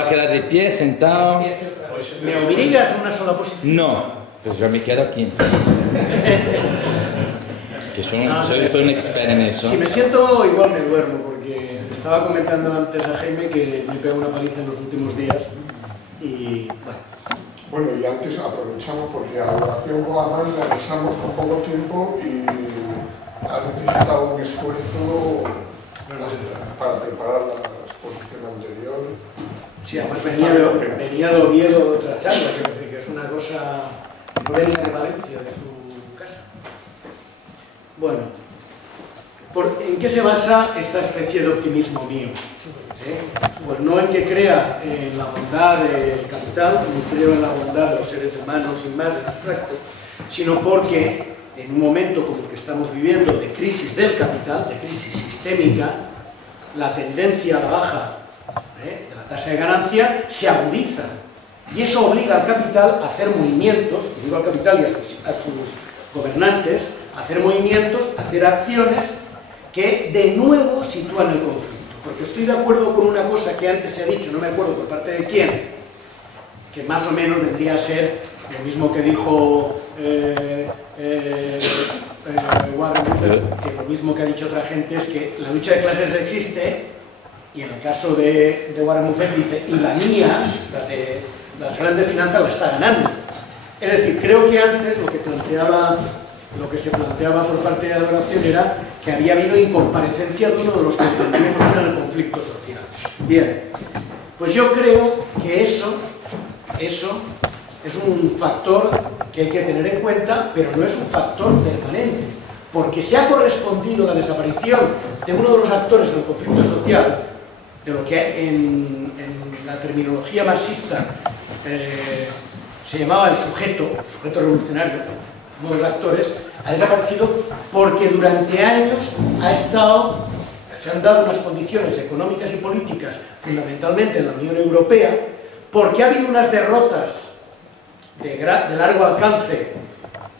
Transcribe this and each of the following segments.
va a quedar de pie, sentado? ¿Me obligas a una sola posición? No, pues yo me quedo aquí. Que soy un experto en eso. Si me siento, igual me duermo, porque estaba comentando antes a Jaime que me pega una paliza en los últimos días. Y bueno, y antes aprovechamos porque a la oración Goarán la realizamos con poco tiempo y ha necesitado un esfuerzo para preparar la exposición anterior. Sí, además venía de Oviedo de otra charla, que es una cosa que venía de Valencia, de su casa. Bueno, ¿en qué se basa esta especie de optimismo mío? Pues no en que crea en la bondad del capital, ni creo en la bondad de los seres humanos sin más en abstracto, sino porque en un momento como el que estamos viviendo de crisis del capital, de crisis sistémica, la tendencia a la baja de la tasa de ganancia se agudiza y eso obliga al capital a hacer movimientos, y digo al capital y a sus gobernantes, a hacer movimientos, a hacer acciones que de nuevo sitúan el conflicto. Porque estoy de acuerdo con una cosa que antes se ha dicho, no me acuerdo por parte de quién, que más o menos vendría a ser lo mismo que dijo Warren Buffett, que lo mismo que ha dicho otra gente es que la lucha de clases existe, y en el caso de Warren Buffett dice, y la mía, la de las grandes finanzas, la está ganando. Es decir, creo que antes lo que se planteaba por parte de Adoración era que había habido incomparecencia de uno de los contendientes en el conflicto social. Bien, pues yo creo que eso es un factor que hay que tener en cuenta, pero no es un factor permanente, porque se ha correspondido la desaparición de uno de los actores en el conflicto social, de lo que en la terminología marxista se llamaba el sujeto revolucionario, uno de los actores, ha desaparecido porque durante años se han dado unas condiciones económicas y políticas, fundamentalmente en la Unión Europea, porque ha habido unas derrotas de largo alcance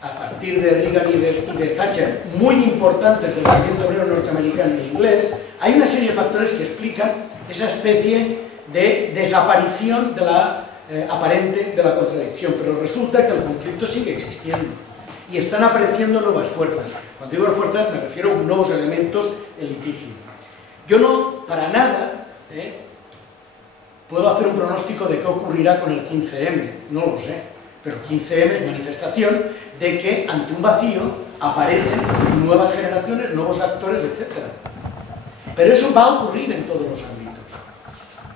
a partir de Reagan y de Thatcher, muy importantes del movimiento obrero norteamericano e inglés. Hay una serie de factores que explican esa especie de desaparición de la aparente de la contradicción, pero resulta que el conflicto sigue existiendo y están apareciendo nuevas fuerzas. Cuando digo fuerzas me refiero a nuevos elementos en litigio. Yo no, para nada, puedo hacer un pronóstico de qué ocurrirá con el 15M, no lo sé, pero 15M es manifestación de que ante un vacío aparecen nuevas generaciones, nuevos actores, etc. Pero eso va a ocurrir en todos los ámbitos.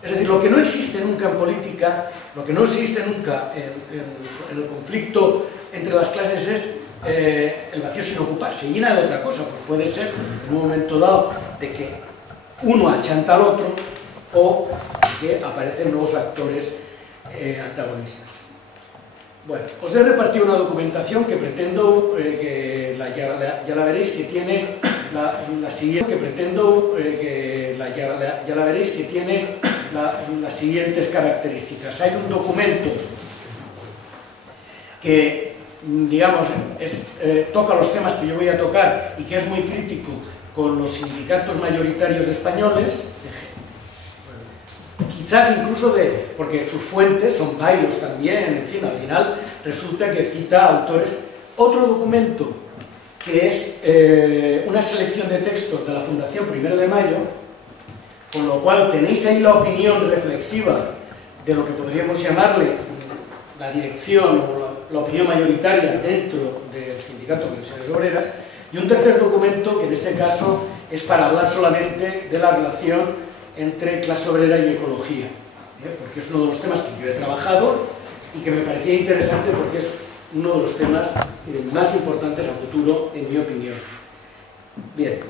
Es decir, lo que no existe nunca en política, lo que no existe nunca en el conflicto entre las clases es el vacío sin ocupar, se llena de otra cosa, porque puede ser en un momento dado de que uno achanta al otro o que aparecen nuevos actores antagonistas. Bueno, os he repartido una documentación que pretendo, ya la veréis, que tiene la siguiente, ya la veréis, que tiene las siguientes características. Hay un documento que, digamos, toca los temas que yo voy a tocar y que es muy crítico con los sindicatos mayoritarios españoles, quizás incluso porque sus fuentes son bailos también, en fin, al final resulta que cita autores. Otro documento que es una selección de textos de la Fundación 1 de Mayo, con lo cual tenéis ahí la opinión reflexiva de lo que podríamos llamarle la dirección o la opinión mayoritaria dentro del Sindicato de Comisiones Obreras, y un tercer documento que en este caso es para hablar solamente de la relación entre clase obrera y ecología, porque es uno de los temas que yo he trabajado y que me parecía interesante porque es uno de los temas más importantes a futuro, en mi opinión. Bien,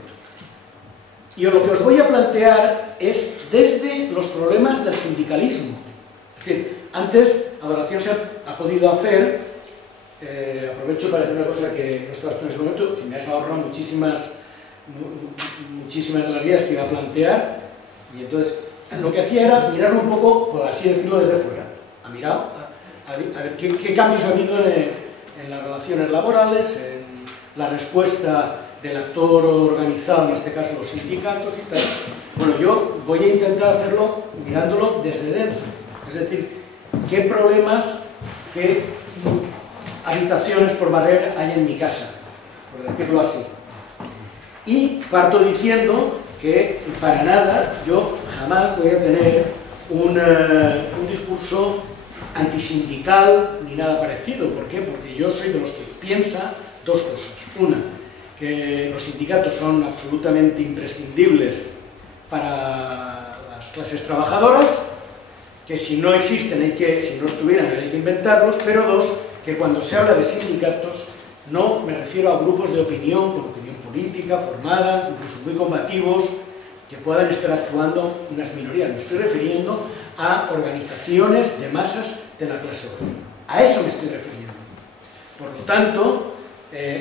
y lo que os voy a plantear es desde los problemas del sindicalismo. Es decir, antes Adoración se ha podido hacer, aprovecho para decir una cosa que no estabas en ese momento, que me has ahorrado muchísimas de las ideas que iba a plantear, y entonces lo que hacía era mirar un poco, por así decirlo, desde fuera, a ver qué cambios ha habido en las relaciones laborales, en la respuesta del actor organizado, en este caso los sindicatos y tal. Bueno, yo voy a intentar hacerlo mirándolo desde dentro, Es decir, qué problemas, qué habitaciones por barrer hay en mi casa, por decirlo así. Y parto diciendo que para nada yo jamás voy a tener un discurso antisindical ni nada parecido. ¿Por qué? Porque yo soy de los que piensa dos cosas. Una, que los sindicatos son absolutamente imprescindibles para las clases trabajadoras, que si no existen, si no estuvieran, hay que inventarlos, pero dos, que cuando se habla de sindicatos no me refiero a grupos de opinión, con opinión política, formada, incluso muy combativos, que puedan estar actuando unas minorías. Me estoy refiriendo a organizaciones de masas de la clase obrera. A eso me estoy refiriendo. Por lo tanto,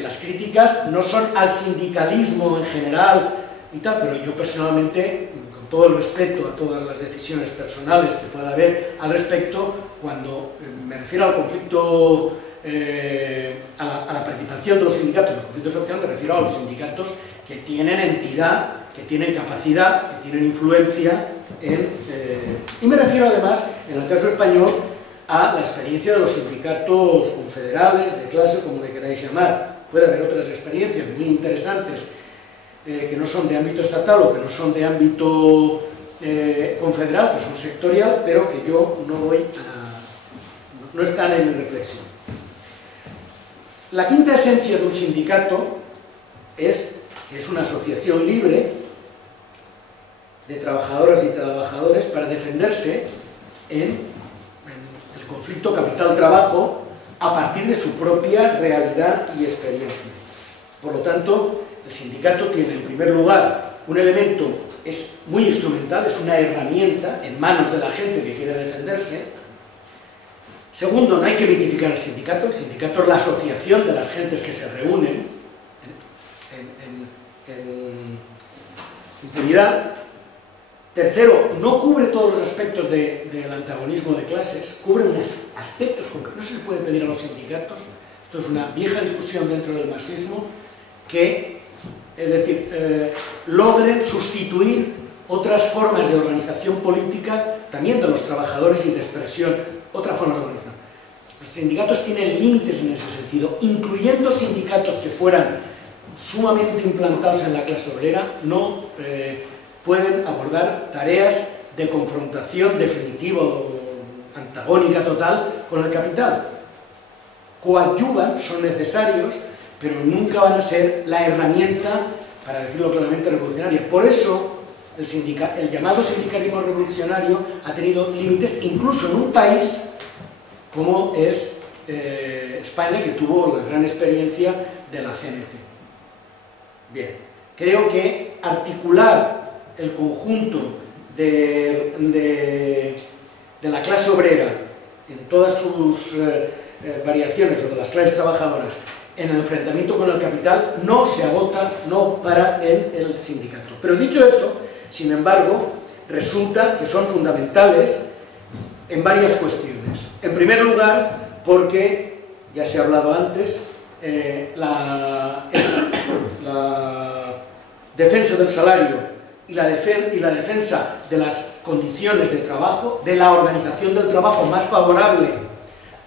las críticas no son al sindicalismo en general y tal, pero yo personalmente, con todo el respeto a todas las decisiones personales que pueda haber al respecto, cuando me refiero al conflicto, a la participación de los sindicatos en el conflicto social, me refiero a los sindicatos que tienen entidad, que tienen capacidad, que tienen influencia y me refiero además, en el caso español, a la experiencia de los sindicatos confederales, de clase, como le queráis llamar. Puede haber otras experiencias muy interesantes que no son de ámbito estatal o que no son de ámbito confederal, que son sectorial, pero que yo no están en mi reflexión. La quinta esencia de un sindicato es que es una asociación libre de trabajadoras y trabajadores para defenderse en el conflicto capital-trabajo a partir de su propia realidad y experiencia. Por lo tanto, el sindicato tiene en primer lugar un elemento, es muy instrumental, es una herramienta en manos de la gente que quiere defenderse. Segundo, no hay que mitificar el sindicato es la asociación de las gentes que se reúnen en infinidad. Tercero, no cubre todos los aspectos del antagonismo de clases, cubre unos aspectos concretos. No se le puede pedir a los sindicatos, esto es una vieja discusión dentro del marxismo, que, es decir, logren sustituir otras formas de organización política, también de los trabajadores y de expresión, otras formas de organización. Los sindicatos tienen límites en ese sentido, incluyendo sindicatos que fueran sumamente implantados en la clase obrera, no pueden abordar tareas de confrontación definitiva o antagónica total con el capital. Coadyuvan, son necesarios, pero nunca van a ser la herramienta, para decirlo claramente, revolucionaria. Por eso, el llamado sindicalismo revolucionario ha tenido límites, incluso en un país como es España, que tuvo la gran experiencia de la CNT. Bien, creo que articular el conjunto de la clase obrera en todas sus variaciones, o de las clases trabajadoras, en el enfrentamiento con el capital, no se agota, no para en el sindicato. Pero dicho eso, sin embargo, resulta que son fundamentales en varias cuestiones. En primer lugar, porque, ya se ha hablado antes, la defensa del salario y la defensa de las condiciones de trabajo, de la organización del trabajo más favorable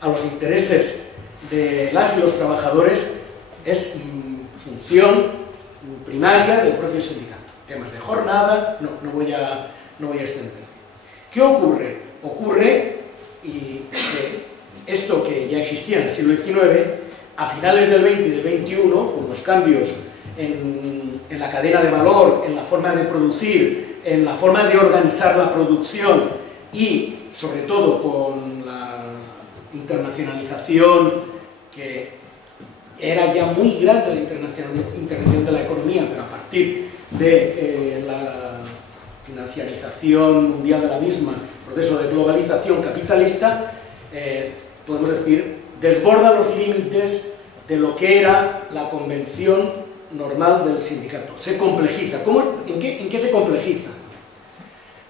a los intereses de las y los trabajadores, es función primaria del propio sindicato. Temas de jornada, no voy a extender. ¿Qué ocurre? Ocurre, y esto que ya existía en el siglo XIX, a finales del 20 y del 21, con los cambios en la cadena de valor, en la forma de producir, en la forma de organizar la producción y, sobre todo, con la internacionalización, que era ya muy grande la internacionalización de la economía, pero a partir de la financiarización mundial de la misma, proceso de globalización capitalista, podemos decir, desborda los límites de lo que era la convención normal del sindicato. Se complejiza. ¿En qué se complejiza?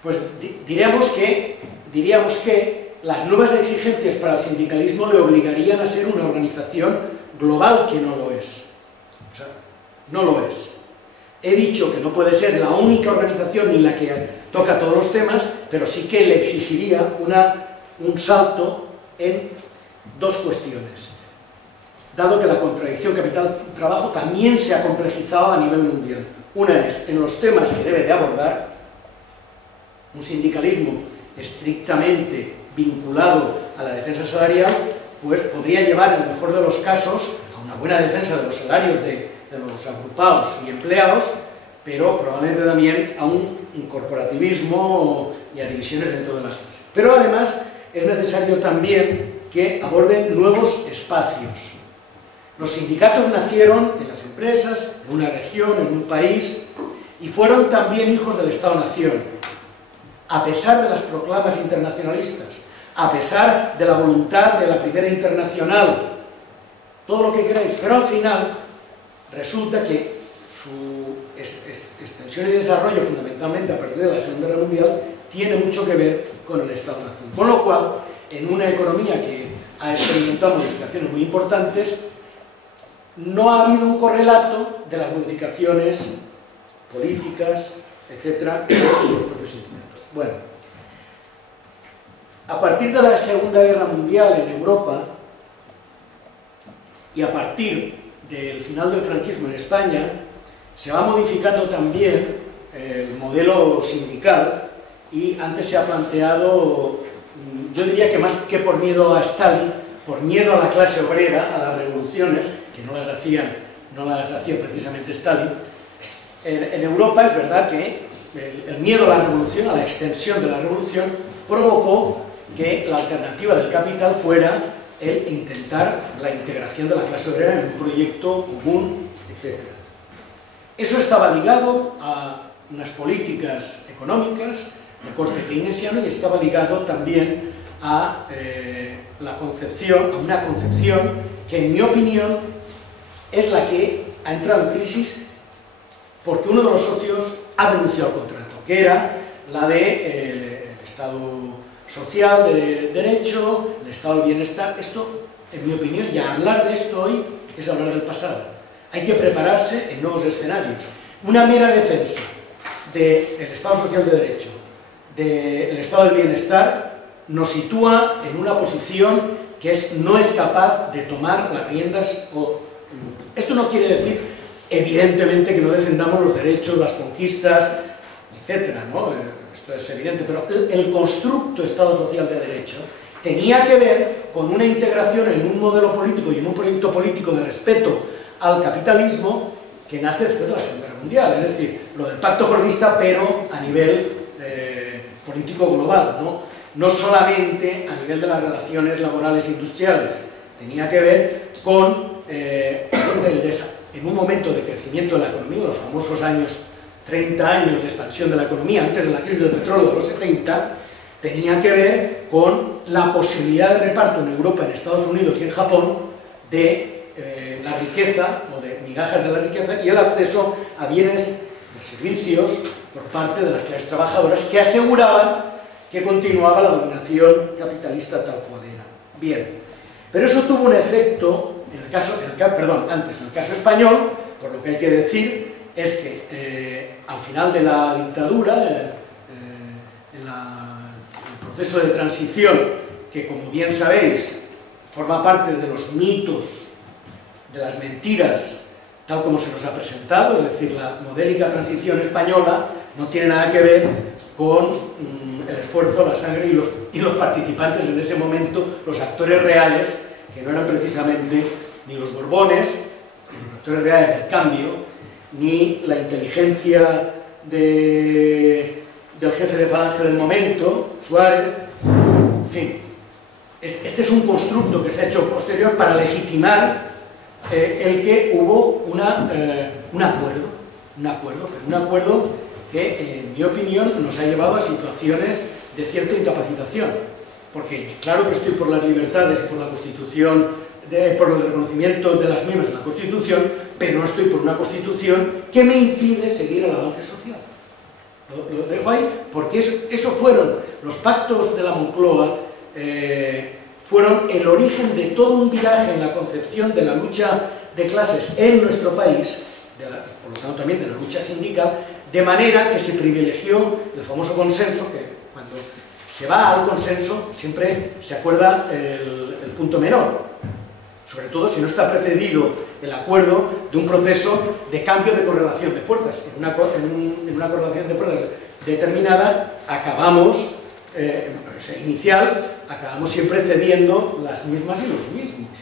Pues diríamos que las nuevas exigencias para el sindicalismo le obligarían a ser una organización global, que no lo es. O sea, no lo es. He dicho que no puede ser la única organización ni la que toca todos los temas, pero sí que le exigiría una un salto en dos cuestiones, dado que la contradicción capital-trabajo también se ha complejizado a nivel mundial. Una es en los temas que debe de abordar, un sindicalismo estrictamente vinculado a la defensa salarial, pues podría llevar en el mejor de los casos a una buena defensa de los salarios de los agrupados y empleados, pero probablemente también a un corporativismo y a divisiones dentro de las clases. Pero además es necesario también que aborden nuevos espacios. Los sindicatos nacieron en las empresas, en una región, en un país, y fueron también hijos del Estado-Nación. A pesar de las proclamas internacionalistas, a pesar de la voluntad de la Primera Internacional, todo lo que queráis, pero al final resulta que su extensión y desarrollo, fundamentalmente a partir de la Segunda Guerra Mundial, tiene mucho que ver con el Estado-Nación. Con lo cual, en una economía que ha experimentado modificaciones muy importantes, no ha habido un correlato de las modificaciones políticas, etcétera, en los propios sindicatos. Bueno, a partir de la Segunda Guerra Mundial en Europa y a partir del final del franquismo en España, se va modificando también el modelo sindical y antes se ha planteado, yo diría que más que por miedo a Stalin, por miedo a la clase obrera, a las revoluciones, que no las hacía precisamente Stalin. En Europa es verdad que el miedo a la revolución, a la extensión de la revolución, provocó que la alternativa del capital fuera el intentar la integración de la clase obrera en un proyecto común, etc. Eso estaba ligado a unas políticas económicas de corte keynesiano y estaba ligado también a una concepción que, en mi opinión, es la que ha entrado en crisis porque uno de los socios ha denunciado el contrato, que era la del Estado social de derecho, el Estado del bienestar. Esto, en mi opinión, ya hablar de esto hoy es hablar del pasado. Hay que prepararse en nuevos escenarios. Una mera defensa del Estado social de derecho, del Estado del bienestar, nos sitúa en una posición que no es capaz de tomar las riendas. Esto no quiere decir, evidentemente, que no defendamos los derechos, las conquistas, etcétera, ¿no? Esto es evidente, pero el constructo Estado social de derecho tenía que ver con una integración en un modelo político y en un proyecto político de respeto al capitalismo que nace después de la Segunda Guerra Mundial, es decir, lo del pacto fordista, pero a nivel político global, no solamente a nivel de las relaciones laborales e industriales, tenía que ver con en un momento de crecimiento de la economía, los famosos 30 años de expansión de la economía antes de la crisis del petróleo de los 70, tenía que ver con la posibilidad de reparto en Europa, en Estados Unidos y en Japón de la riqueza, o de migajas de la riqueza, y el acceso a bienes y servicios por parte de las clases trabajadoras que aseguraban que continuaba la dominación capitalista tal cual era. Bien, pero eso tuvo un efecto, en el caso español, por lo que hay que decir, es que al final de la dictadura, en el proceso de transición, que como bien sabéis, forma parte de los mitos, de las mentiras, tal como se nos ha presentado, es decir, la modélica transición española no tiene nada que ver con el esfuerzo, la sangre y los participantes en ese momento, los actores reales, que no eran precisamente ni los Borbones, ni los actores reales del cambio, ni la inteligencia del jefe de Falange del momento, Suárez, en fin. Este es un constructo que se ha hecho posterior para legitimar el que hubo un acuerdo que, en mi opinión, nos ha llevado a situaciones de cierta incapacitación. Porque claro que estoy por las libertades y por la Constitución, por el reconocimiento de las mismas en la Constitución, pero no estoy por una Constitución que me impide seguir el avance social. Lo dejo ahí, porque eso fueron los pactos de la Moncloa, fueron el origen de todo un viraje en la concepción de la lucha de clases en nuestro país, por lo tanto también de la lucha sindical, de manera que se privilegió el famoso consenso, que cuando se va al consenso, siempre se acuerda el punto menor, sobre todo si no está precedido el acuerdo de un proceso de cambio de correlación de fuerzas. En una correlación de fuerzas determinada acabamos, inicial, acabamos siempre cediendo las mismas y los mismos,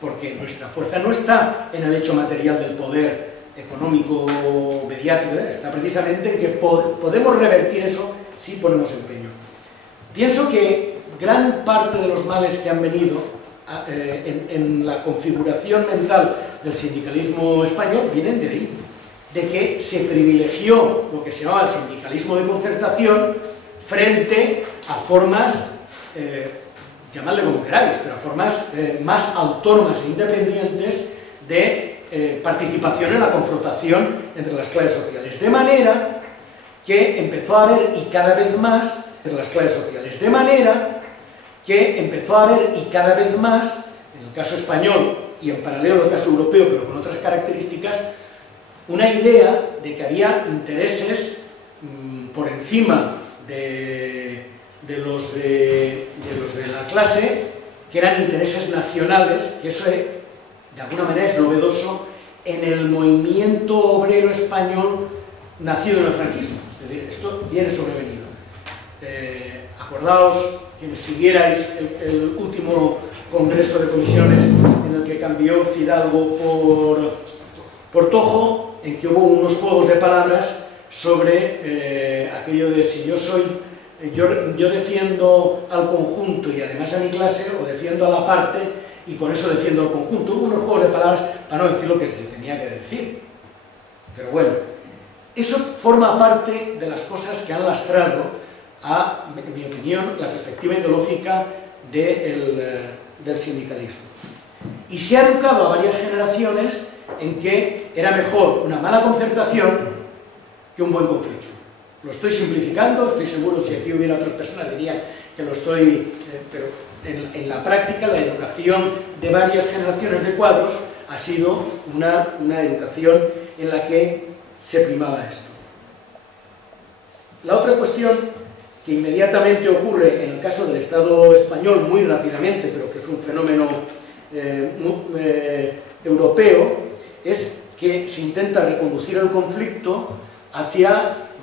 porque nuestra fuerza no está en el hecho material del poder económico, mediático, está precisamente en que podemos revertir eso si ponemos empeño. Pienso que gran parte de los males que han venido en la configuración mental del sindicalismo español vienen de ahí, de que se privilegió lo que se llamaba el sindicalismo de concertación frente a formas, llamadle como queráis, pero a formas más autónomas e independientes de participación en la confrontación entre las clases sociales. De manera que empezó a haber, y cada vez más, entre las clases sociales, de manera que empezó a haber, y cada vez más, en el caso español y en paralelo al caso europeo, pero con otras características, una idea de que había intereses por encima de los de la clase, que eran intereses nacionales, que eso de alguna manera es novedoso en el movimiento obrero español nacido en el franquismo. Es decir, esto viene sobrevenido. Acordaos, quienes siguierais el último congreso de comisiones en el que cambió Fidalgo por Tojo, en que hubo unos juegos de palabras sobre aquello de si yo defiendo al conjunto y además a mi clase, o defiendo a la parte y con eso defiendo al conjunto. Hubo unos juegos de palabras para no decir lo que se tenía que decir. Pero bueno, eso forma parte de las cosas que han lastrado a, en mi opinión, la perspectiva ideológica del sindicalismo. Y se ha educado a varias generaciones en que era mejor una mala concertación que un buen conflicto. Lo estoy simplificando, estoy seguro si aquí hubiera otras personas dirían que lo estoy, pero en la práctica la educación de varias generaciones de cuadros ha sido una educación en la que se primaba esto. La otra cuestión que inmediatamente ocurre en el caso del Estado español, muy rápidamente, pero que es un fenómeno europeo, es que se intenta reconducir el conflicto hacia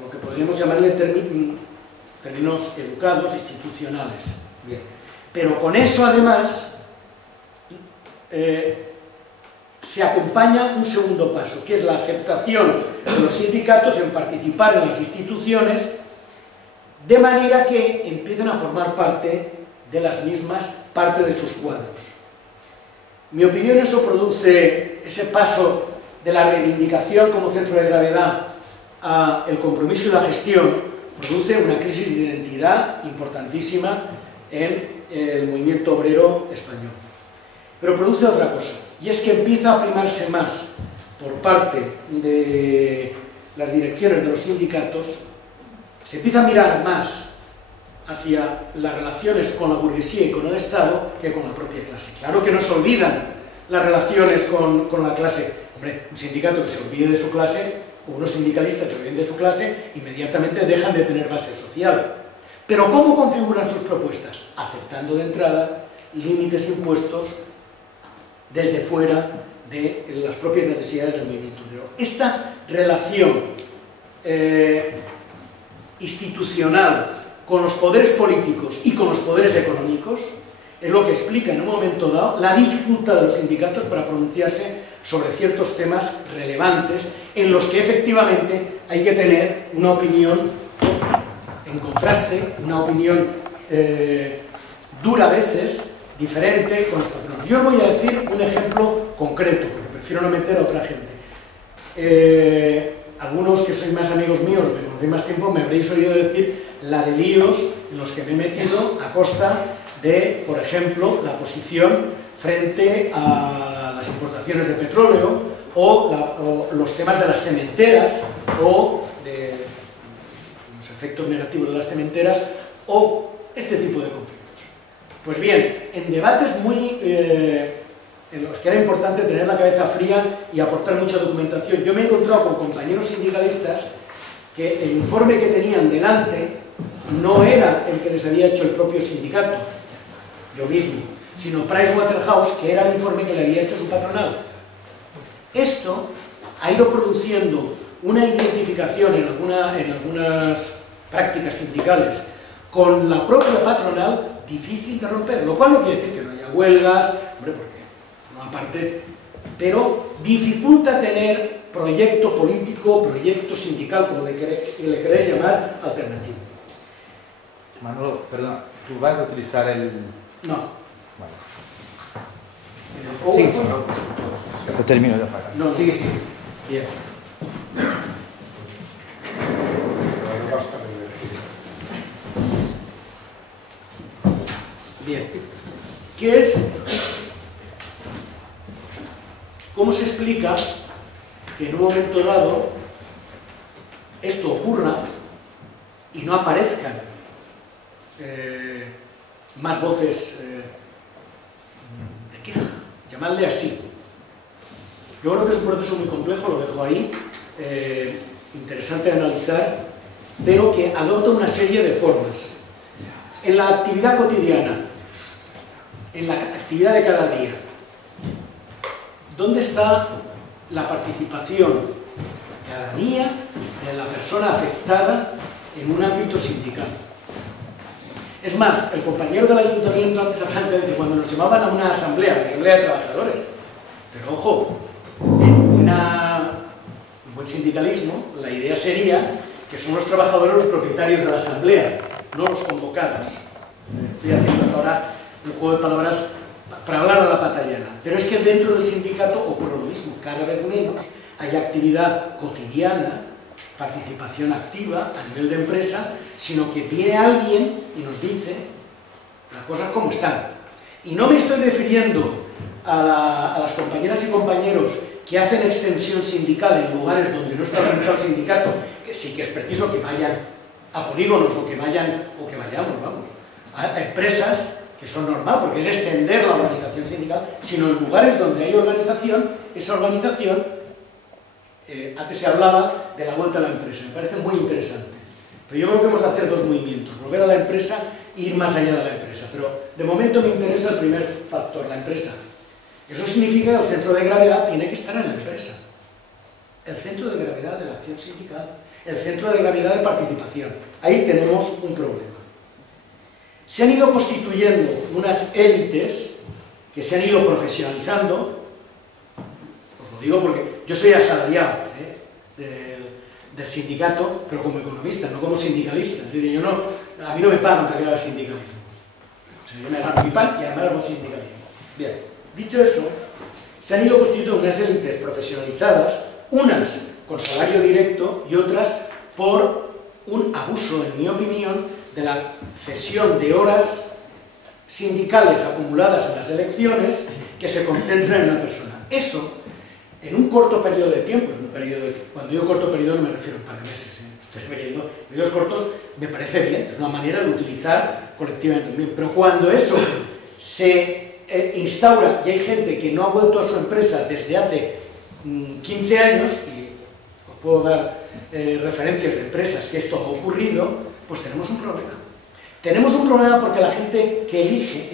lo que podríamos llamarle términos educados, institucionales. Bien. Pero con eso, además, se acompaña un segundo paso, que es la aceptación de los sindicatos en participar en las instituciones, de manera que empiecen a formar parte de las mismas, parte de sus cuadros. En mi opinión, eso produce ese paso de la reivindicación como centro de gravedad a el compromiso y la gestión, produce una crisis de identidad importantísima en el movimiento obrero español. Pero produce otra cosa, y es que empieza a primarse más por parte de las direcciones de los sindicatos, se empieza a mirar más hacia las relaciones con la burguesía y con el Estado que con la propia clase. Claro que no se olvidan las relaciones con la clase. Hombre, un sindicato que se olvide de su clase, o unos sindicalistas que se olviden de su clase, inmediatamente dejan de tener base social. Pero ¿cómo configuran sus propuestas? Aceptando de entrada límites impuestos desde fuera de las propias necesidades del movimiento obrero. Esta relación institucional con los poderes políticos y con los poderes económicos es lo que explica en un momento dado la dificultad de los sindicatos para pronunciarse sobre ciertos temas relevantes en los que efectivamente hay que tener una opinión en contraste, una opinión dura a veces, diferente con los patronos. Yo voy a decir un ejemplo concreto, porque prefiero no meter a otra gente. Algunos que sois más amigos míos, me conocéis más tiempo, me habréis oído decir la de líos en los que me he metido a costa de, por ejemplo, la posición frente a las importaciones de petróleo o los temas de las cementeras o de los efectos negativos de las cementeras o este tipo de conflictos. Pues bien, en debates muy en los que era importante tener la cabeza fría y aportar mucha documentación, yo me he encontrado con compañeros sindicalistas que el informe que tenían delante no era el que les había hecho el propio sindicato, yo mismo, sino Pricewaterhouse, que era el informe que le había hecho su patronal. Esto ha ido produciendo una identificación en algunas prácticas sindicales con la propia patronal difícil de romper, lo cual no quiere decir que no haya huelgas, hombre, porque no aparte, pero dificulta tener proyecto político, proyecto sindical, como le queréis llamar, alternativo. Manolo, perdón, ¿tú vas a utilizar el...? No. Vale. Sí, sí. Lo termino de apagar. No, sigue, sigue. Bien. No gasta energía. Bien. ¿Qué es? ¿Cómo se explica que en un momento dado esto ocurra y no aparezcan más voces de queja? Llamadle así. Yo creo que es un proceso muy complejo, lo dejo ahí, interesante de analizar, pero que adopta una serie de formas. En la actividad cotidiana, en la actividad de cada día, ¿dónde está la participación cada día de la persona afectada en un ámbito sindical? Es más, el compañero del ayuntamiento antes hablaba de cuando nos llamaban a una asamblea de trabajadores, pero ojo, en un buen sindicalismo la idea sería que son los trabajadores los propietarios de la asamblea, no los convocados. Estoy haciendo ahora un juego de palabras para hablar a la patallana, pero es que dentro del sindicato ocurre lo mismo, cada vez menos hay actividad cotidiana, participación activa a nivel de empresa, sino que viene alguien y nos dice las cosas como están. Y no me estoy refiriendo a las compañeras y compañeros que hacen extensión sindical en lugares donde no está organizado el sindicato, que sí que es preciso que vayan a polígonos o que vayamos, vamos, a empresas, que son normal, porque es extender la organización sindical, sino en lugares donde hay organización, esa organización, antes se hablaba de la vuelta a la empresa, me parece muy interesante. Pero yo creo que hemos de hacer dos movimientos, volver a la empresa e ir más allá de la empresa. Pero de momento me interesa el primer factor, la empresa. Eso significa que el centro de gravedad tiene que estar en la empresa. El centro de gravedad de la acción sindical, el centro de gravedad de participación. Ahí tenemos un problema. Se han ido constituyendo unas élites que se han ido profesionalizando. Os lo digo porque yo soy asalariado del sindicato, pero como economista, no como sindicalista. Es decir, a mí no me pagan para que haga sindicalismo. O sea, yo me gano mi pan y además hago sindicalismo. Bien, dicho eso, se han ido constituyendo unas élites profesionalizadas, unas con salario directo y otras por un abuso, en mi opinión, de la cesión de horas sindicales acumuladas en las elecciones que se concentran en una persona. Eso, en un corto periodo de tiempo, cuando digo corto periodo no me refiero a un par de meses, periodos cortos me parece bien, es una manera de utilizar colectivamente bien, pero cuando eso se instaura y hay gente que no ha vuelto a su empresa desde hace 15 años, y os puedo dar referencias de empresas que esto ha ocurrido, pues tenemos un problema. Tenemos un problema porque la gente que elige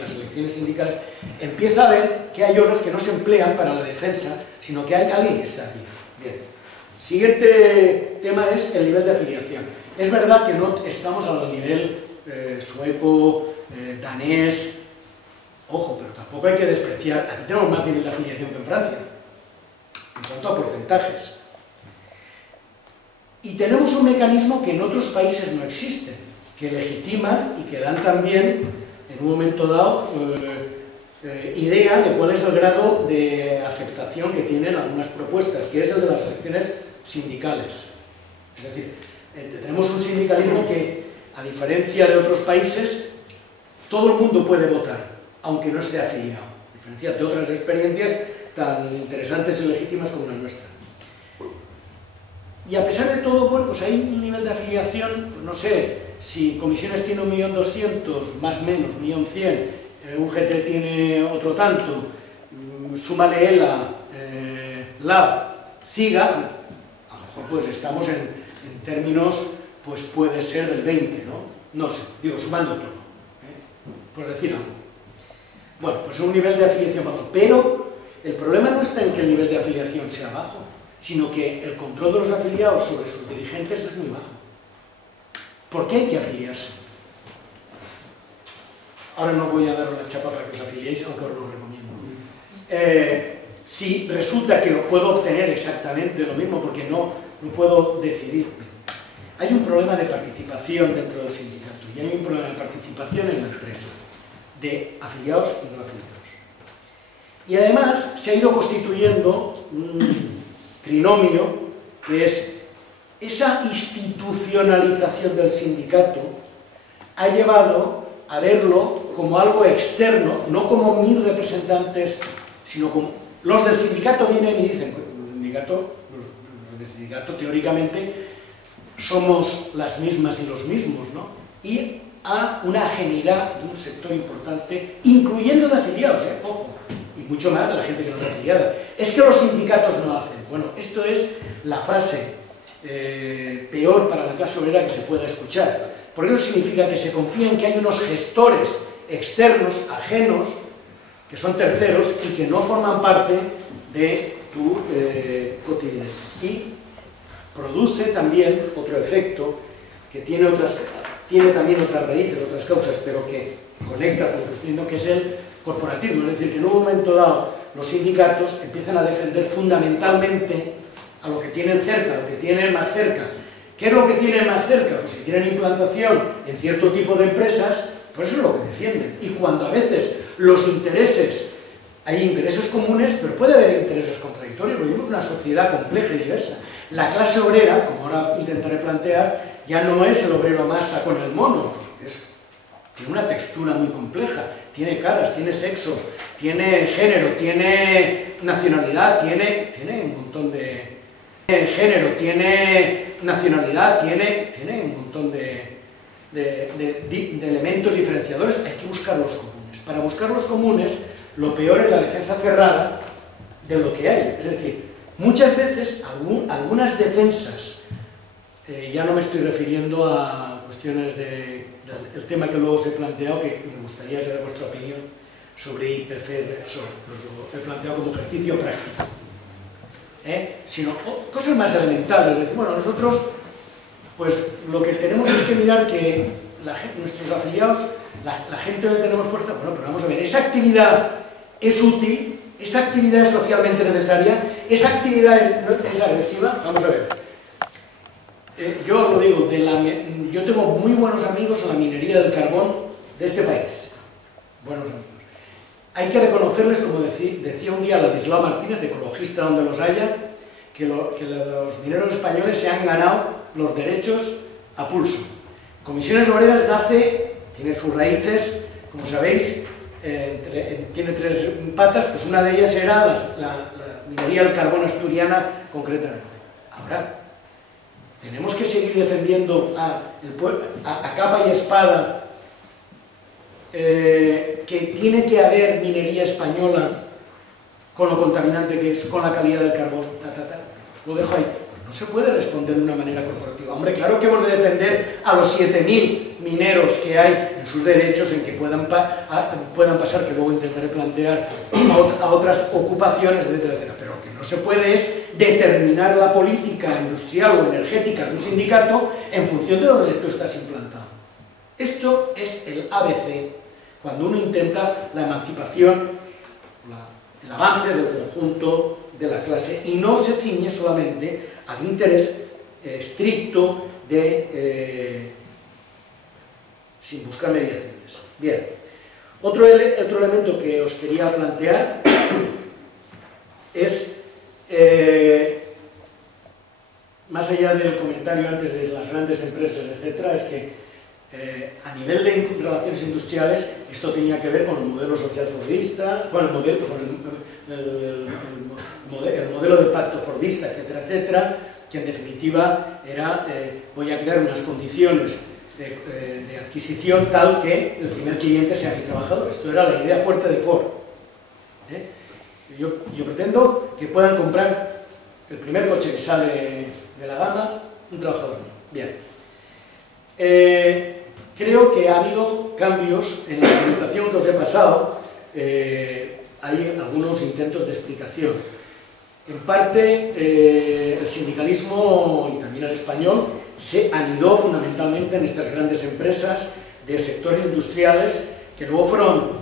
las elecciones sindicales empieza a ver que hay horas que no se emplean para la defensa, sino que hay alguien que está aquí. Bien. Siguiente tema es el nivel de afiliación. Es verdad que no estamos al nivel sueco, danés, ojo, pero tampoco hay que despreciar. Aquí tenemos más nivel de afiliación que en Francia, en cuanto a porcentajes. Y tenemos un mecanismo que en otros países no existe, que legitiman y que dan también, en un momento dado, idea de cuál es el grado de aceptación que tienen algunas propuestas, que es el de las elecciones sindicales. Es decir, tenemos un sindicalismo que, a diferencia de otros países, todo el mundo puede votar, aunque no esté afiliado, a diferencia de otras experiencias tan interesantes y legítimas como la nuestra. Y a pesar de todo, bueno, pues hay un nivel de afiliación, pues no sé, si Comisiones tiene 1.200.000, más o menos, 1.100.000, UGT tiene otro tanto, súmale ELA, LAB, CIGA, a lo mejor pues estamos en términos, pues puede ser del 20, ¿no? No sé, digo, sumando todo, por decir algo. Bueno, pues es un nivel de afiliación bajo, pero el problema no está en que el nivel de afiliación sea bajo, sino que el control de los afiliados sobre sus dirigentes es muy bajo. ¿Por qué hay que afiliarse? Ahora no voy a daros la chapa para que os afiliéis, aunque os lo recomiendo. Si resulta que puedo obtener exactamente lo mismo, porque no puedo decidir. Hay un problema de participación dentro del sindicato y hay un problema de participación en la empresa, de afiliados y no afiliados. Y además se ha ido constituyendo un trinomio que es esa institucionalización del sindicato ha llevado a verlo como algo externo, no como mis representantes, sino como los del sindicato vienen y dicen, los del sindicato teóricamente somos las mismas y los mismos, ¿no? Y a una ajenidad de un sector importante, incluyendo de afiliados, ojo, y mucho más de la gente que no es afiliada. Es que los sindicatos no hacen. Bueno, esto es la frase peor para la clase obrera que se pueda escuchar, porque eso significa que se confía en que hay unos gestores externos, ajenos, que son terceros y que no forman parte de tu cotidianidad. Y produce también otro efecto que tiene también otras raíces, otras causas, pero que conecta con lo que estoy diciendo, que es el corporativismo. Es decir, que en un momento dado los sindicatos empiezan a defender fundamentalmente a lo que tienen cerca, a lo que tienen más cerca. ¿Qué es lo que tienen más cerca? Pues si tienen implantación en cierto tipo de empresas, pues eso es lo que defienden. Y cuando a veces los intereses, hay intereses comunes, pero puede haber intereses contradictorios, porque vivimos una sociedad compleja y diversa. La clase obrera, como ahora intentaré plantear, ya no es el obrero a masa con el mono, tiene una textura muy compleja, tiene caras, tiene sexo, tiene género, tiene nacionalidad, tiene un montón de... género, tiene nacionalidad, tiene un montón de elementos diferenciadores. Hay que buscar los comunes. Para buscar los comunes, lo peor es la defensa cerrada de lo que hay. Es decir, muchas veces, algunas defensas, ya no me estoy refiriendo a cuestiones del tema que luego os he planteado, que me gustaría saber vuestra opinión sobre IPF, lo he planteado como ejercicio práctico. Sino cosas más elementales. Es decir, bueno, nosotros, pues lo que tenemos es que mirar que nuestros afiliados, la gente que tenemos fuerza, bueno, pero vamos a ver, esa actividad es útil, esa actividad es socialmente necesaria, esa actividad es agresiva. Vamos a ver, yo lo digo, yo tengo muy buenos amigos en la minería del carbón de este país, buenos amigos. Hay que reconocerles, como decía un día Ladislao Martínez, ecologista donde los haya, que los mineros españoles se han ganado los derechos a pulso. Comisiones Obreras tiene sus raíces, como sabéis, tiene tres patas, pues una de ellas era la minería del carbón asturiana concretamente. Ahora, tenemos que seguir defendiendo a capa y espada que tiene que haber minería española con lo contaminante que es, con la calidad del carbón, lo dejo ahí. Pues no se puede responder de una manera corporativa. Hombre, claro que hemos de defender a los 7.000 mineros que hay en sus derechos, en que puedan pasar, que luego intentaré plantear, a otras ocupaciones, etcétera, etcétera. Pero lo que no se puede es determinar la política industrial o energética de un sindicato en función de donde tú estás implantado. Esto es el ABC, cuando uno intenta la emancipación, el avance del conjunto de la clase, y no se ciñe solamente al interés estricto sin buscar mediaciones. Bien, otro elemento que os quería plantear es, más allá del comentario antes de las grandes empresas, etcétera, es que a nivel de relaciones industriales, esto tenía que ver con el modelo social fordista, con el modelo de pacto fordista, etcétera, etcétera, que en definitiva era, voy a crear unas condiciones de adquisición tal que el primer cliente sea mi trabajador. Esto era la idea fuerte de Ford. Yo pretendo que puedan comprar el primer coche que sale de la gama un trabajador mío. Creo que ha habido cambios en la presentación que os he pasado. Hay algunos intentos de explicación. En parte, el sindicalismo, y también el español, se anidó fundamentalmente en estas grandes empresas de sectores industriales que luego fueron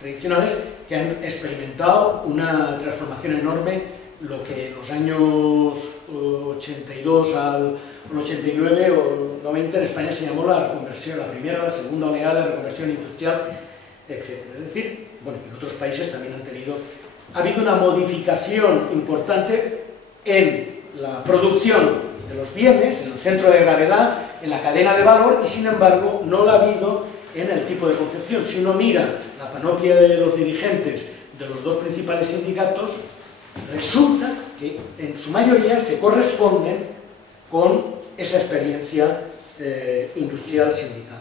tradicionales, que han experimentado una transformación enorme, lo que en los años 82 al 89 o 90 en España se llamó la reconversión, la primera, la segunda oleada de reconversión industrial, etc. Es decir, bueno, en otros países también ha habido una modificación importante en la producción de los bienes, en el centro de gravedad, en la cadena de valor, y sin embargo no la ha habido en el tipo de concepción. Si uno mira la panoplia de los dirigentes de los dos principales sindicatos, resulta que en su mayoría se corresponden con esa experiencia industrial sindical.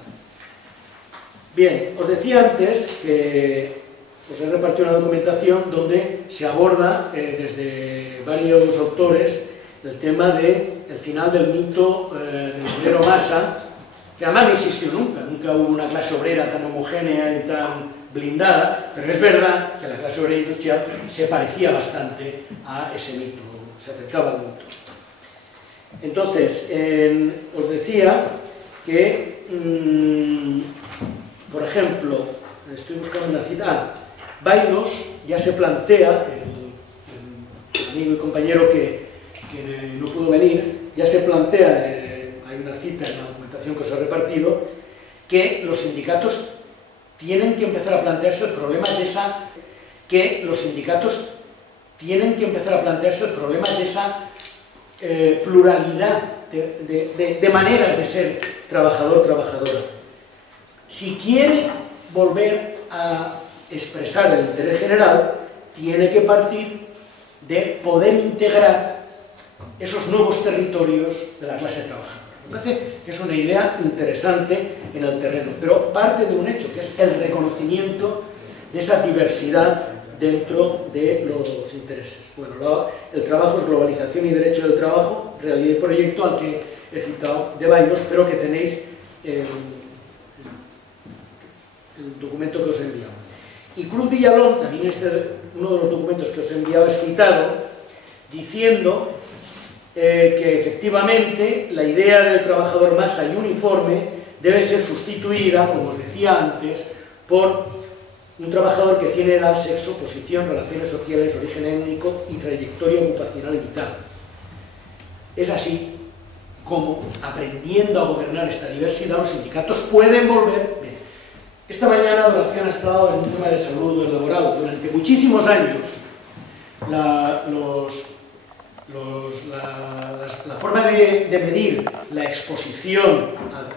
Bien, os decía antes que os he repartido una documentación donde se aborda desde varios autores el tema del final del mito del obrero masa, que además no existió nunca hubo una clase obrera tan homogénea y tan blindada, pero es verdad que la clase obrera industrial se parecía bastante a ese mito, se acercaba al mito. Entonces, os decía que, por ejemplo, estoy buscando una cita, Baylos ya se plantea, el amigo y compañero que no pudo venir, ya se plantea, hay una cita en la documentación que os he repartido, que los sindicatos tienen que empezar a plantearse el problema de esa, pluralidad de maneras de ser trabajador-trabajadora. Si quiere volver a expresar el interés general, tiene que partir de poder integrar esos nuevos territorios de la clase trabajadora. Me parece que es una idea interesante en el terreno, pero parte de un hecho, que es el reconocimiento de esa diversidad dentro de los intereses. Bueno, el trabajo es globalización y derecho del trabajo, realidad y proyecto, al que he citado de Baylos, pero que tenéis el documento que os he enviado. Y Cruz Villalón, también uno de los documentos que os he enviado, es citado diciendo que efectivamente la idea del trabajador masa y uniforme debe ser sustituida, como os decía antes, por un trabajador que tiene edad, sexo, posición, relaciones sociales, origen étnico y trayectoria ocupacional vital. Es así como, aprendiendo a gobernar esta diversidad, los sindicatos pueden volver... Bien, esta mañana Doración ha estado en un tema de salud laboral. Durante muchísimos años la forma de medir la exposición al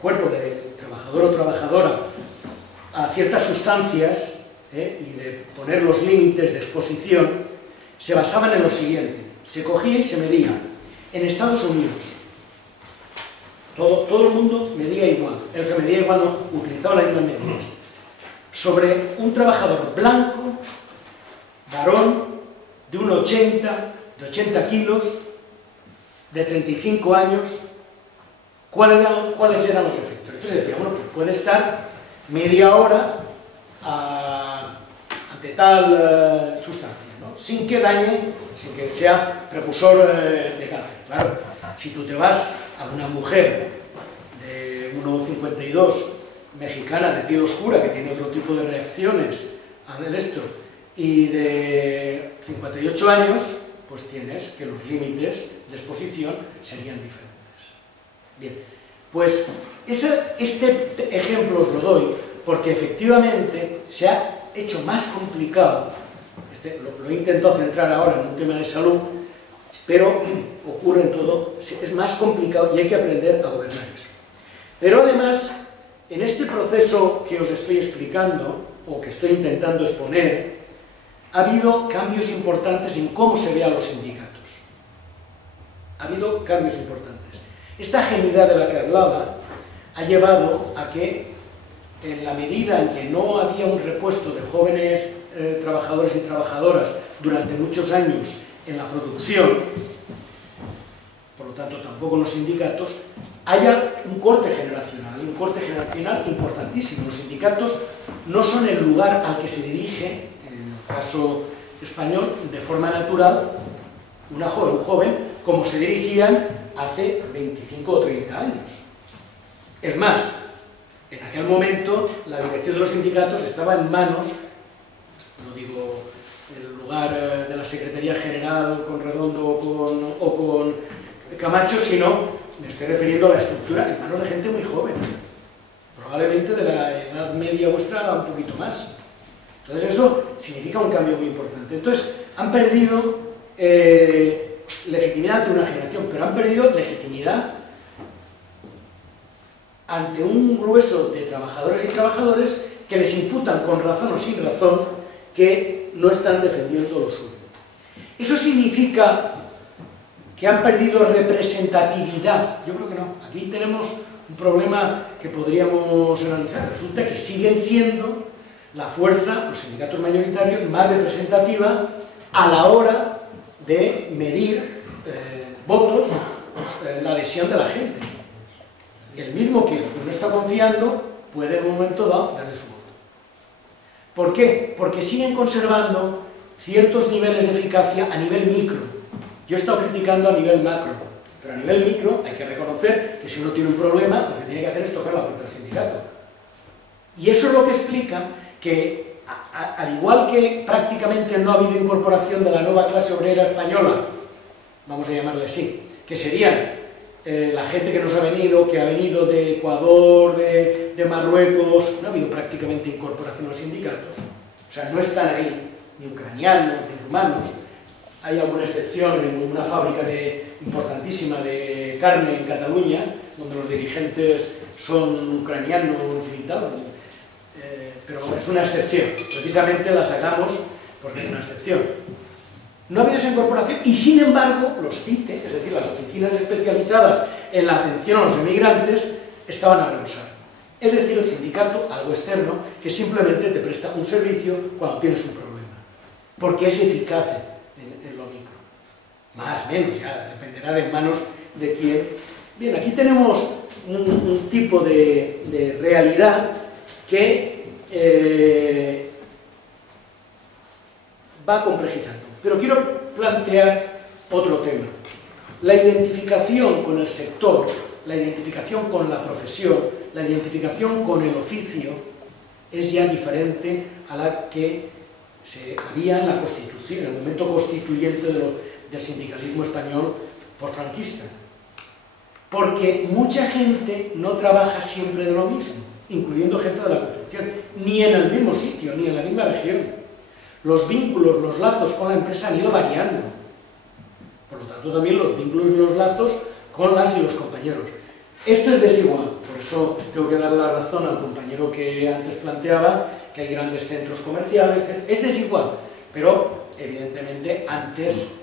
cuerpo del trabajador o trabajadora a ciertas sustancias y de poner los límites de exposición se basaban en lo siguiente: se cogía y se medía. En Estados Unidos todo el mundo medía igual, no, utilizaba las mismas medidas. Sobre un trabajador blanco, varón, de 80 kilos, de 35 años, ¿cuáles eran los efectos? Entonces decía, bueno, pues puede estar media hora ante tal sustancia, ¿no? Sin que dañe, sin que sea precursor de cáncer. Claro, si tú te vas a una mujer de 1,52, mexicana, de piel oscura, que tiene otro tipo de reacciones al esto, y de 58 años, pues tienes que los límites de exposición serían diferentes. Bien, pues este ejemplo os lo doy porque efectivamente se ha hecho más complicado, lo he intentado centrar ahora en un tema de salud, pero ocurre en todo, es más complicado y hay que aprender a gobernar eso. Pero además, en este proceso que os estoy explicando, o que estoy intentando exponer, ha habido cambios importantes en cómo se ve a los sindicatos. Ha habido cambios importantes. Esta agilidad de la que hablaba ha llevado a que, en la medida en que no había un repuesto de jóvenes trabajadores y trabajadoras durante muchos años en la producción, por lo tanto tampoco en los sindicatos, haya un corte generacional, hay un corte generacional importantísimo. Los sindicatos no son el lugar al que se dirige, en el caso español, de forma natural, un joven, como se dirigían hace 25 o 30 años. Es más, en aquel momento la dirección de los sindicatos estaba en manos, no digo el lugar de la Secretaría General con Redondo o con Camacho, sino me estoy refiriendo a la estructura en manos de gente muy joven, probablemente de la edad media vuestra un poquito más. Entonces eso significa un cambio muy importante. Entonces han perdido legitimidad ante una generación, pero han perdido legitimidad ante un grueso de trabajadores y trabajadores que les imputan con razón o sin razón que no están defendiendo lo suyo. Eso significa que han perdido representatividad. Yo creo que no. Aquí tenemos un problema que podríamos analizar. Resulta que siguen siendo la fuerza, los sindicatos mayoritarios, más representativa a la hora de medir votos, la adhesión de la gente. Y el mismo que no está confiando puede en un momento dado darle su voto. ¿Por qué? Porque siguen conservando ciertos niveles de eficacia a nivel micro. Yo he estado criticando a nivel macro, pero a nivel micro hay que reconocer que si uno tiene un problema, lo que tiene que hacer es tocar la puerta del sindicato. Y eso es lo que explica que, al igual que prácticamente no ha habido incorporación de la nueva clase obrera española, vamos a llamarle así, que serían la gente que nos ha venido, que ha venido de Ecuador, de Marruecos, no ha habido prácticamente incorporación a los sindicatos. O sea, no están ahí ni ucranianos, ni rumanos. Hay alguna excepción en una fábrica importantísima de carne en Cataluña, donde los dirigentes son ucranianos y tal, pero es una excepción. Precisamente la sacamos porque es una excepción. No ha habido esa incorporación y, sin embargo, los CITE, es decir, las oficinas especializadas en la atención a los emigrantes, estaban a rebosar. Es decir, el sindicato, algo externo, que simplemente te presta un servicio cuando tienes un problema, porque es eficaz en lo micro. Más o menos, ya dependerá de manos de quién. Bien, aquí tenemos un tipo de realidad que va complejizando. Pero quiero plantear otro tema. La identificación con el sector, la identificación con la profesión, la identificación con el oficio es ya diferente a la que se había en la Constitución, en el momento constituyente del sindicalismo español por franquista. Porque mucha gente no trabaja siempre de lo mismo, incluyendo gente de la construcción, ni en el mismo sitio, ni en la misma región. Los vínculos, los lazos con la empresa han ido variando. Por lo tanto, también los vínculos y los lazos con las y los compañeros. Esto es desigual, por eso tengo que dar la razón al compañero que antes planteaba que hay grandes centros comerciales. Es desigual, pero evidentemente antes,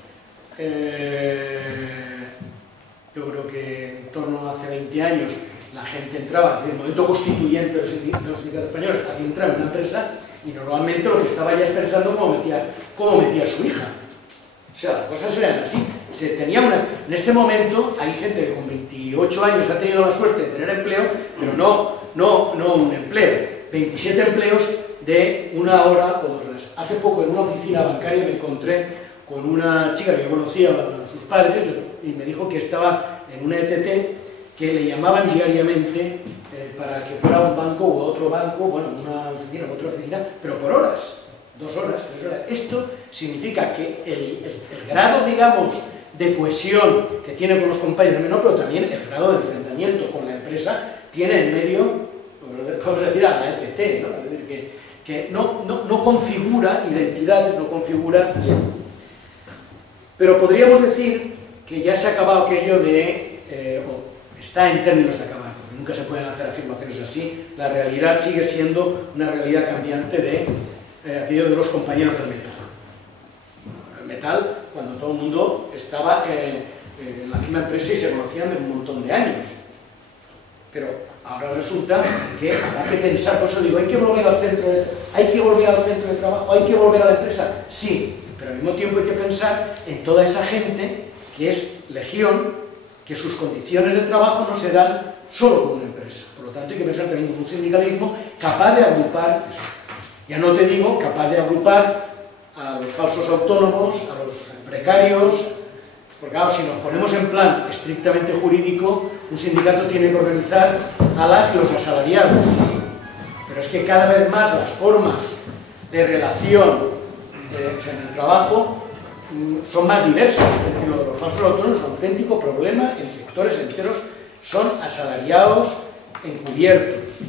yo creo que en torno a hace 20 años, la gente entraba, en el momento constituyente de los sindicatos españoles, alguien entraba en una empresa y normalmente lo que estaba ya es pensando cómo metía a su hija. O sea, las cosas eran así. En este momento hay gente que con 28 años ha tenido la suerte de tener empleo, pero no un empleo, 27 empleos de 1 hora o 2 horas. Hace poco en una oficina bancaria me encontré con una chica que yo conocía a sus padres y me dijo que estaba en una ETT que le llamaban diariamente para que fuera a un banco o a otro banco, bueno, una oficina o otra oficina, pero por horas, 2 horas, 3 horas. Esto significa que el grado, digamos, de cohesión que tiene con los compañeros menor, pero también el grado de enfrentamiento con la empresa tiene en medio, podemos decir, a la ETT, ¿no? Es decir, que no configura identidades, no configura... Pero podríamos decir que ya se ha acabado aquello de... está en términos de acabar, porque nunca se pueden hacer afirmaciones así. La realidad sigue siendo una realidad cambiante de aquello de los compañeros del metal. El metal, cuando todo el mundo estaba en la misma empresa y se conocían de un montón de años. Pero ahora resulta que habrá que pensar, por eso digo, hay que volver al centro de trabajo, hay que volver a la empresa, sí, pero al mismo tiempo hay que pensar en toda esa gente que es legión, que sus condiciones de trabajo no se dan solo con una empresa. Por lo tanto, hay que pensar también en un sindicalismo capaz de agrupar eso. Ya no te digo capaz de agrupar a los falsos autónomos, a los precarios, porque claro, si nos ponemos en plan estrictamente jurídico, un sindicato tiene que organizar a las y los asalariados. Pero es que cada vez más las formas de relación en el trabajo son más diversas. Es decir, los falsos autónomos es un auténtico problema en sectores enteros, son asalariados encubiertos.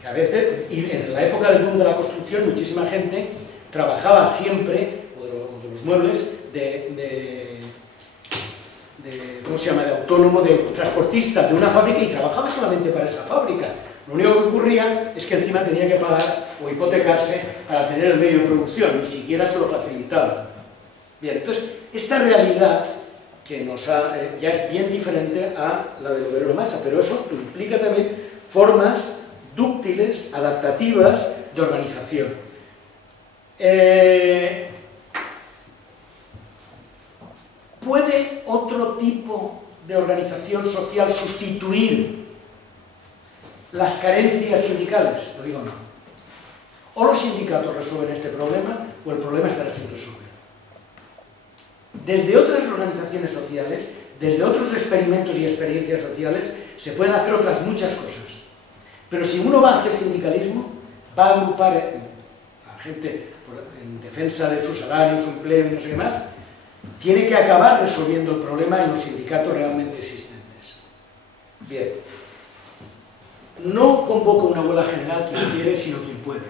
Que a veces, y en la época del boom de la construcción, muchísima gente trabajaba siempre, o de los muebles, ¿cómo se llama?, de autónomo, de transportista de una fábrica, y trabajaba solamente para esa fábrica. Lo único que ocurría es que encima tenía que pagar o hipotecarse para tener el medio de producción, ni siquiera se lo facilitaba. Bien, entonces, esta realidad que ya es bien diferente a la del obrero masa, pero eso implica también formas dúctiles, adaptativas de organización. ¿Puede otro tipo de organización social sustituir las carencias sindicales? Lo digo no. O los sindicatos resuelven este problema, o el problema estará sin resolver. Desde otras organizaciones sociales, desde otros experimentos y experiencias sociales, se pueden hacer otras muchas cosas. Pero si uno va a hacer sindicalismo, va a agrupar a gente en defensa de su salario, su empleo y no sé qué más, tiene que acabar resolviendo el problema en los sindicatos realmente existentes. Bien. No convoca una huelga general quien quiere, sino quien puede.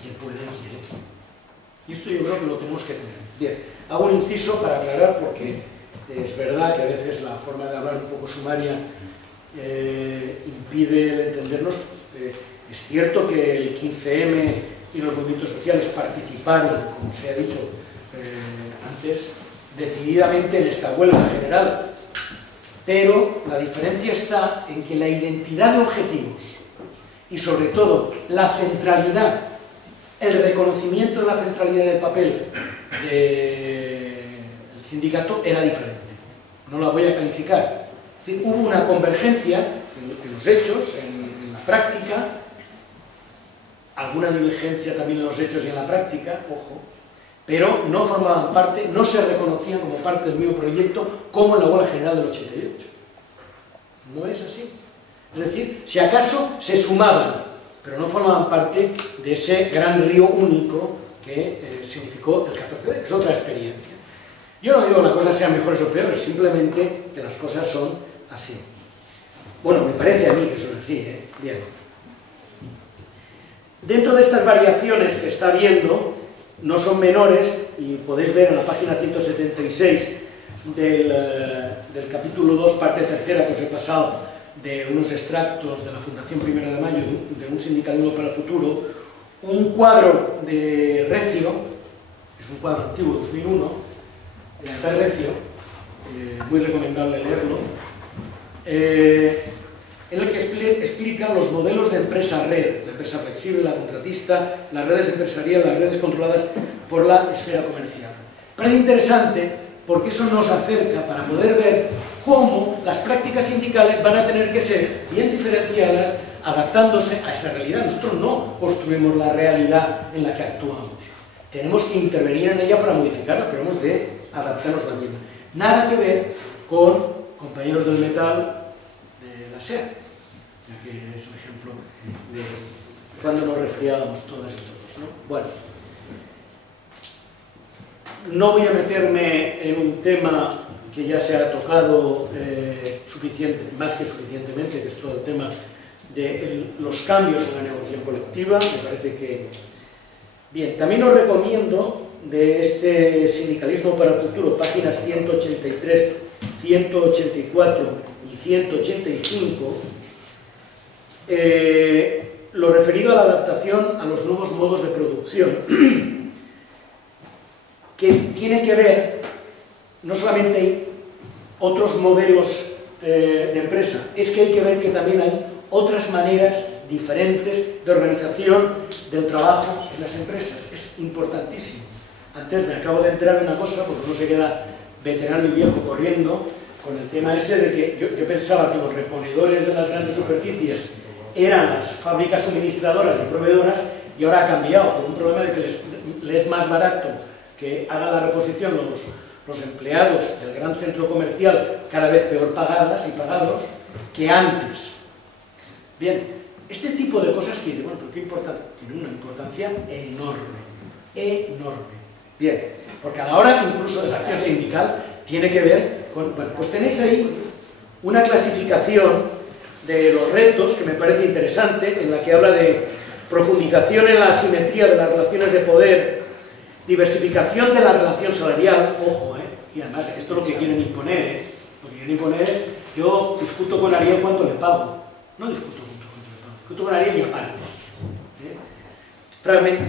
Quien puede, quiere. Y esto yo creo que lo tenemos que tener. Bien, hago un inciso para aclarar, porque es verdad que a veces la forma de hablar un poco sumaria impide el entendernos. Es cierto que el 15M y los movimientos sociales participaron, como se ha dicho antes, decididamente en esta huelga general, pero la diferencia está en que la identidad de objetivos y sobre todo la centralidad, el reconocimiento de la centralidad del papel del sindicato era diferente. No la voy a calificar. Es decir, hubo una convergencia en los hechos, en la práctica, alguna divergencia también en los hechos y en la práctica, ojo, pero no formaban parte, no se reconocían como parte del mismo proyecto, como en la huelga general del 88. No es así. Es decir, si acaso se sumaban, pero no formaban parte de ese gran río único que significó el 14D. Es otra experiencia. Yo no digo que las cosas sean mejores o peores, simplemente que las cosas son así. Bueno, me parece a mí que son así, ¿eh? Bien. Dentro de estas variaciones que está viendo, no son menores, y podéis ver en la página 176 del capítulo 2, parte tercera, que os he pasado, de unos extractos de la Fundación 1 de Mayo, de un sindicalismo para el futuro, un cuadro de Recio, es un cuadro antiguo, 2001, de Andrés Recio, muy recomendable leerlo, en el que explica los modelos de empresa-red, la empresa flexible, la contratista, las redes empresariales, las redes controladas por la esfera comercial. Parece interesante porque eso nos acerca para poder ver cómo las prácticas sindicales van a tener que ser bien diferenciadas, adaptándose a esa realidad. Nosotros no construimos la realidad en la que actuamos. Tenemos que intervenir en ella para modificarla, pero hemos de adaptarnos a la misma. Nada que ver con compañeros del metal de la SER, ya que es el ejemplo de cuando nos resfriábamos todas y todos, ¿no? Bueno, no voy a meterme en un tema que ya se ha tocado más que suficientemente, que es todo el tema de los cambios en la negociación colectiva. Me parece que... Bien, también os recomiendo de este Sindicalismo para el Futuro, páginas 183, 184 y 185, lo referido a la adaptación a los nuevos modos de producción, que tiene que ver, no solamente hay otros modelos de empresa, es que hay que ver que también hay otras maneras diferentes de organización del trabajo en las empresas. Es importantísimo. Antes me acabo de enterar de una cosa, porque uno se queda veterano y viejo corriendo con el tema ese de que yo pensaba que los reponedores de las grandes superficies eran las fábricas suministradoras y proveedoras, y ahora ha cambiado por un problema de que les es más barato que hagan la reposición los empleados del gran centro comercial, cada vez peor pagadas y pagados, que antes. Bien, este tipo de cosas tiene, bueno, pero qué importante, tiene una importancia enorme, enorme. Bien, porque a la hora incluso de la acción sindical tiene que ver con, bueno, pues tenéis ahí una clasificación de los retos que me parece interesante, en la que habla de profundización en la asimetría de las relaciones de poder, diversificación de la relación salarial, ojo, y además esto es lo que quieren imponer, lo que quieren imponer es, yo discuto con Ariel cuánto le pago, no discuto cuánto le pago, discuto con Ariel y aparte.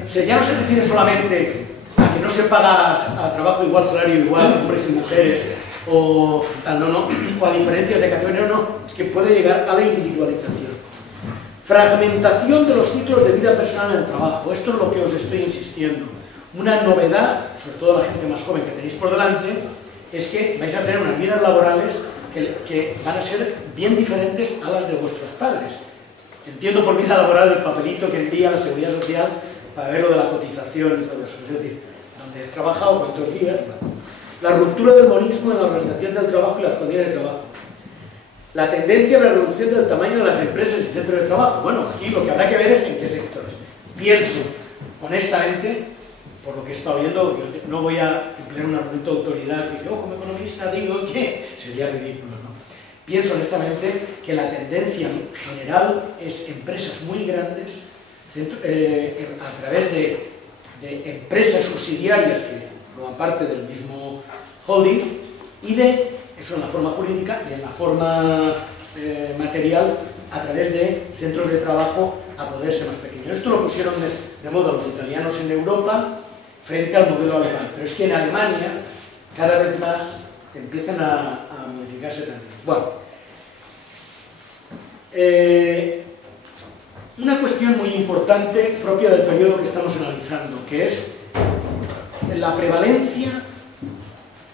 O sea, ya no se refiere solamente a que no se paga a trabajo igual, salario igual, hombres y mujeres, o a diferencias de categoría, no, es que puede llegar a la individualización. Fragmentación de los ciclos de vida personal en el trabajo, esto es lo que os estoy insistiendo. Una novedad, sobre todo la gente más joven que tenéis por delante, es que vais a tener unas vidas laborales que van a ser bien diferentes a las de vuestros padres. Entiendo por vida laboral el papelito que envía la Seguridad Social para ver lo de la cotización y todo eso, es decir, donde he trabajado, cuántos días. La ruptura del monismo en la organización del trabajo y las condiciones de trabajo. La tendencia a la reducción del tamaño de las empresas y centros de trabajo. Bueno, aquí lo que habrá que ver es en qué sectores. Pienso, honestamente, por lo que he estado viendo, no voy a emplear un argumento de autoridad que yo como economista digo que sería ridículo, ¿no? Pienso honestamente que la tendencia general es empresas muy grandes a través de empresas subsidiarias que forman parte del mismo holding y de, eso en la forma jurídica y en la forma material, a través de centros de trabajo a poder ser más pequeños. Esto lo pusieron de moda los italianos en Europa frente al modelo alemán, pero es que en Alemania cada vez más empiezan a modificarse también. Bueno, una cuestión muy importante propia del periodo que estamos analizando, que es la prevalencia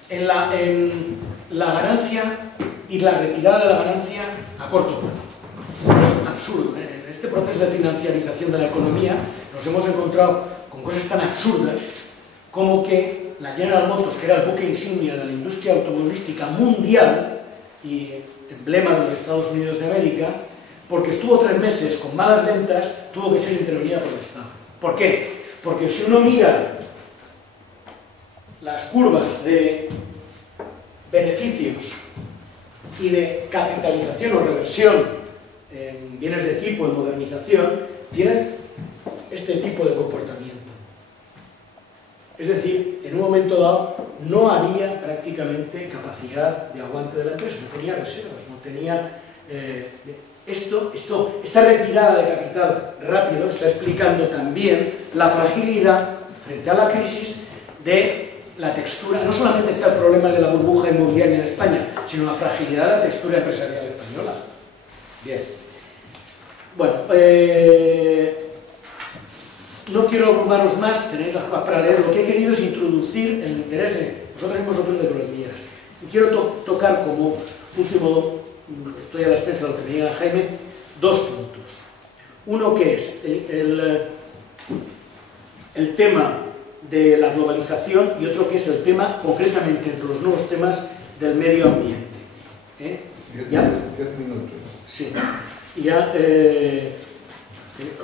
en la ganancia y la retirada de la ganancia a corto plazo. Es absurdo, ¿eh? En este proceso de financiarización de la economía nos hemos encontrado con cosas tan absurdas como que la General Motors, que era el buque insignia de la industria automovilística mundial y emblema de los Estados Unidos de América, porque estuvo 3 meses con malas ventas, tuvo que ser intervenida por el Estado. ¿Por qué? Porque si uno mira las curvas de beneficios y de capitalización o reversión en bienes de equipo, en modernización, tienen este tipo de comportamiento. Es decir, en un momento dado no había prácticamente capacidad de aguante de la empresa, no tenía reservas, no tenía... Esta retirada de capital rápido está explicando también la fragilidad frente a la crisis de la textura. No solamente está el problema de la burbuja inmobiliaria en España, sino la fragilidad de la textura empresarial española. Bien. Bueno, no quiero abrumaros más, tenéis las cosas para leer. Lo que he querido es introducir el interés en vosotros y vosotros de los días. Y quiero tocar como último, estoy a la expensa de lo que me diga Jaime, 2 puntos. Uno que es el tema de la globalización y otro que es el tema, concretamente entre los nuevos temas, del medio ambiente. 10 minutos. Sí. Ya,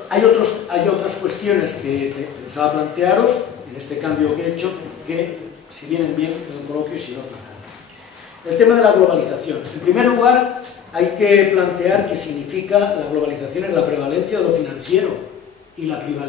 hay otras cuestiones que pensaba plantearos en este cambio que he hecho, que si vienen bien en un coloquio y si no, pues nada. El tema de la globalización. En primer lugar, hay que plantear qué significa la globalización en la prevalencia de lo financiero y la prevalencia